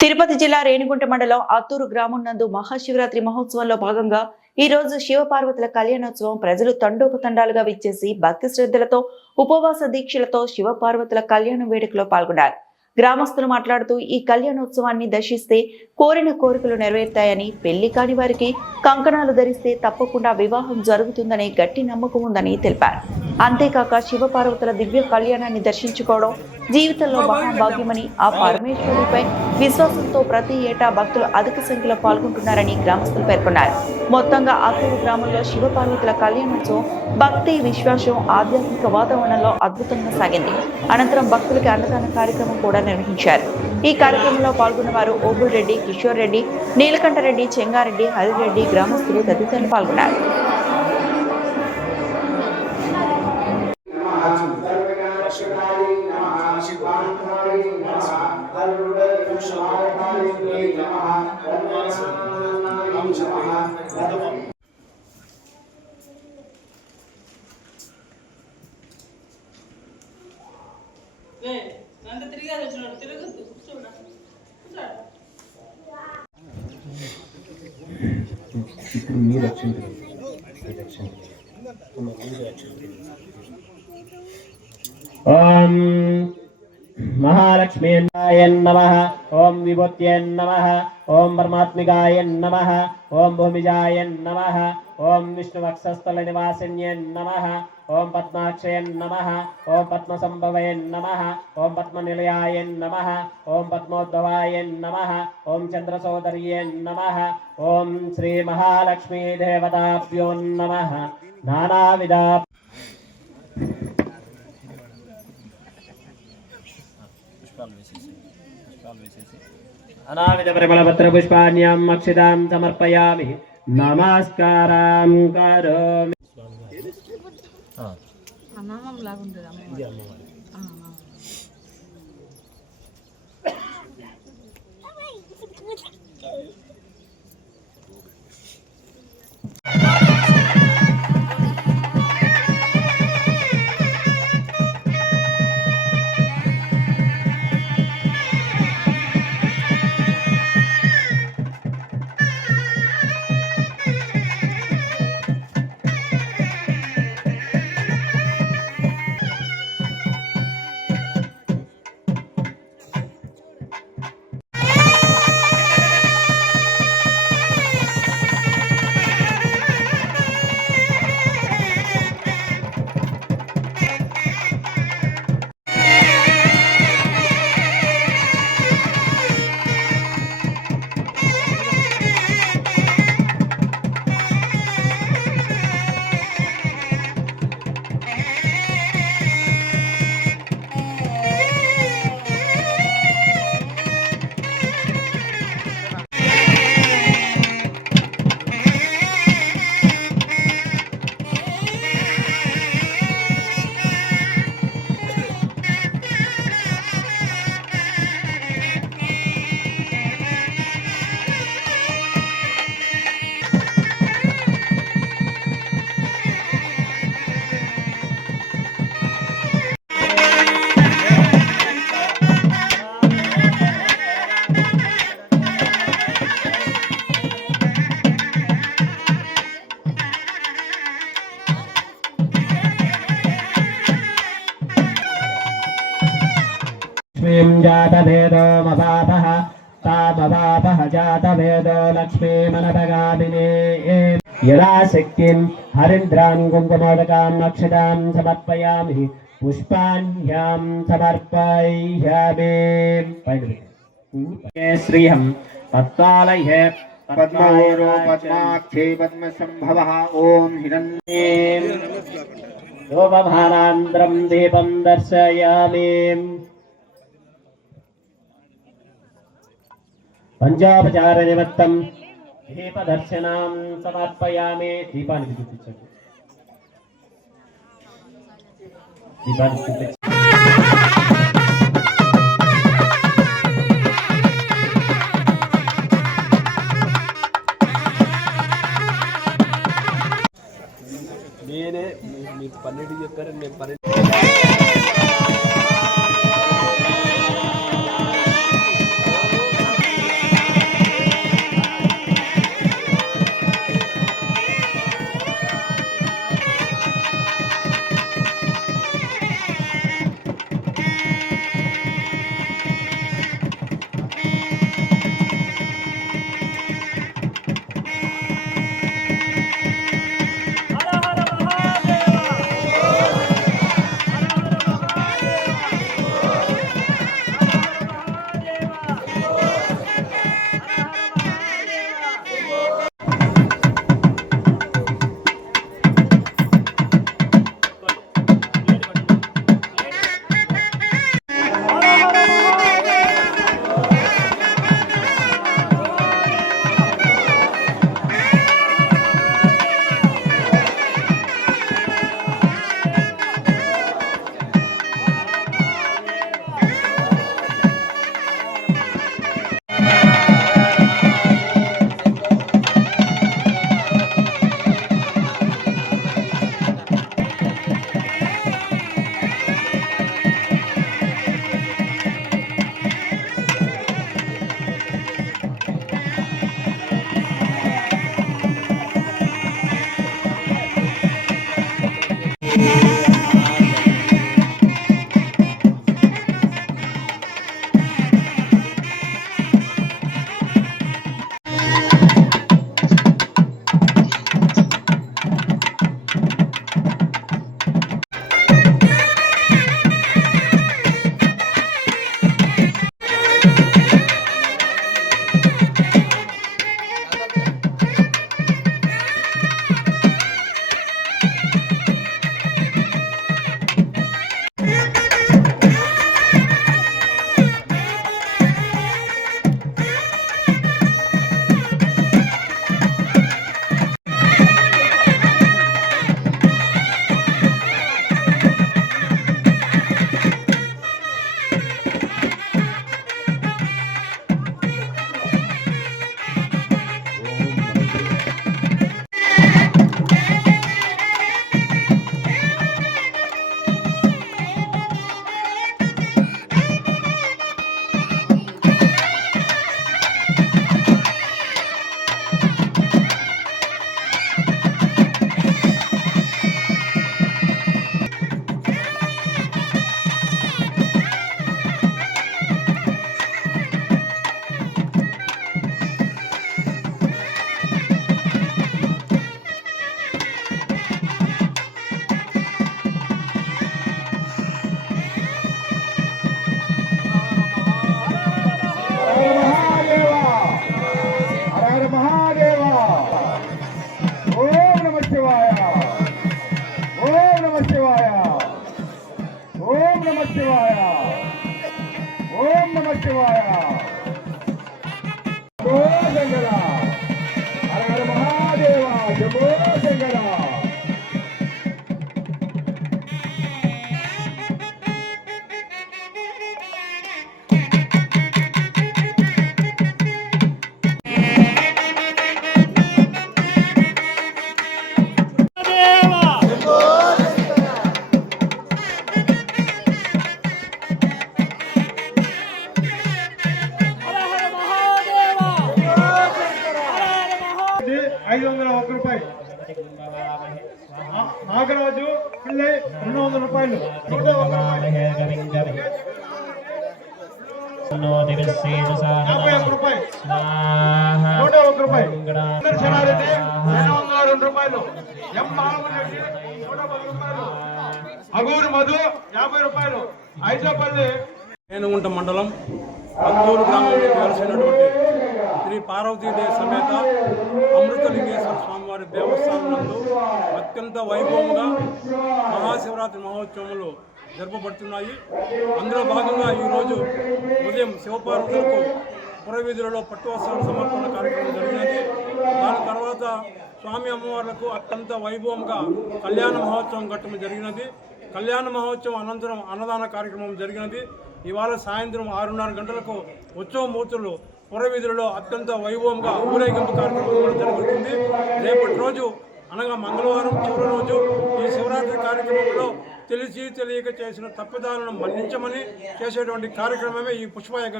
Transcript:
తిరుపతి జిల్లా రేణిగుంట మండలం అత్తూరు గ్రామం నందు మహాశివరాత్రి మహోత్సవంలో భాగంగా ఈ రోజు శివపార్వతుల కళ్యాణోత్సవం ప్రజలు తండోపతండాలుగా విచ్చేసి భక్తి శ్రద్ధలతో ఉపవాస దీక్షలతో శివపార్వతుల కళ్యాణ వేడుకలో పాల్గొన్నారు. గ్రామస్తులు మాట్లాడుతూ ఈ కళ్యాణోత్సవాన్ని దర్శిస్తే కోరిన కోరికలు నెరవేరుతాయని, పెళ్లి కాని వారికి కంకణాలు ధరిస్తే తప్పకుండా వివాహం జరుగుతుందనే గట్టి నమ్మకం ఉందని తెలిపారు. అంతేకాక శివపార్వతుల దివ్య కళ్యాణాన్ని దర్శించుకోవడం జీవితంలో మహాభాగ్యమని, ఆ పరమేశ్వరుడిపై విశ్వాసంతో ప్రతి ఏటా భక్తులు అధిక సంఖ్యలో పాల్గొంటున్నారని గ్రామస్తులు పేర్కొన్నారు. మొత్తంగా అత్తూరు గ్రామంలో శివపార్వతుల కళ్యాణోత్సవం భక్తి, విశ్వాసం, ఆధ్యాత్మిక వాతావరణంలో అద్భుతంగా సాగింది. అనంతరం భక్తులకి అన్నదాన కార్యక్రమం కూడా నిర్వహించారు. ఈ కార్యక్రమంలో పాల్గొన్న వారు ఓబుల్ రెడ్డి, కిషోర్ రెడ్డి, నీలకంఠరెడ్డి, చెంగారెడ్డి, హరిరెడ్డి, గ్రామస్తులు తదితరులు పాల్గొన్నారు. ఇప్పుడు మీ రక్షణ ఓం महालक्ष्मीनाय नमः, ओम विभूत्यै नमः, ओम परमात्मिकाय नमः, ओम भूमिजाय नमः, ओम विष्णुवक्षस्थलनिवासिन्यै नमः, ओम पद्माक्षय नमः, ओम पद्मसंभवै नमः, ओम पद्मनिलयाय नमः, ओम पद्मोद्भवाय नमः, ओम चंद्रसोदर्यै नमः, ओम श्री महालक्ष्मी देवताभ्यो नमः। नानाविधा अनाविध परिमलपत्र पुष्पाण्यां अक्षतां समर्पयामि, नमस्कारां करोमि। जातवेदो मवापः तामवापः जातवेदो लक्ष्मीमनभगामिने यदा शक्तिं हरिन्द्रां कुङ्कुमोदकां अक्षतां समर्पयामि, पुष्पाण्यां समर्पयामि। श्रीहं पद्मालये पद्मावरो पद्माक्षे पद्मसंभवः ओम हिरण्येन योपभानान्द्रं दीपं दर्शयामि। पंचोपचार निमित्तं दीपदर्शनां समर्पयामि। दीपाన్ని చూపించండి, దీపాన్ని చూపించండి। నేనే మీకు 12 చెప్పారు, నేను 12 501 రూపాయలు. నాగరాజు పిల్లై 200 రూపాయలు. 101 రూపాయలు. 51 రూపాయలు. 101 రూపాయలు. దర్శనారెడ్డి 202 రూపాయలు. ఎం మామూరెడ్డి 110 రూపాయలు. అగూరు మధు 50 రూపాయలు. ఐజపల్లి ఏనుగుంట మండలం అత్తూరు గ్రామంలో వెలసినటువంటి శ్రీ పార్వతీదేవి సమేత అమృతలింగేశ్వర స్వామివారి దేవస్థానం నందు అత్యంత వైభవంగా మహాశివరాత్రి మహోత్సవములు జరపబడుతున్నాయి. అందులో భాగంగా ఈరోజు ఉదయం శివపార్వతులకు పురవీధులలో పట్టు వస్త్రాల సమర్పణ కార్యక్రమం జరిగినది. దాని తర్వాత స్వామి అమ్మవార్లకు అత్యంత వైభవంగా కళ్యాణ మహోత్సవం ఘట్టం జరిగినది. కళ్యాణ మహోత్సవం అనంతరం అన్నదాన కార్యక్రమం జరిగినది. ఇవాళ సాయంత్రం 6:30 గంటలకు ఉత్సవమూర్తులు పురవీధులలో అత్యంత వైభవంగా ఊరేగింపు కార్యక్రమం కూడా జరుగుతుంది. రేపటి రోజు అనగా మంగళవారం చివరి రోజు ఈ శివరాత్రి కార్యక్రమంలో తెలియక చేసిన తప్పిదాలను మన్నించమని చేసేటువంటి కార్యక్రమమే ఈ పుష్పయాగ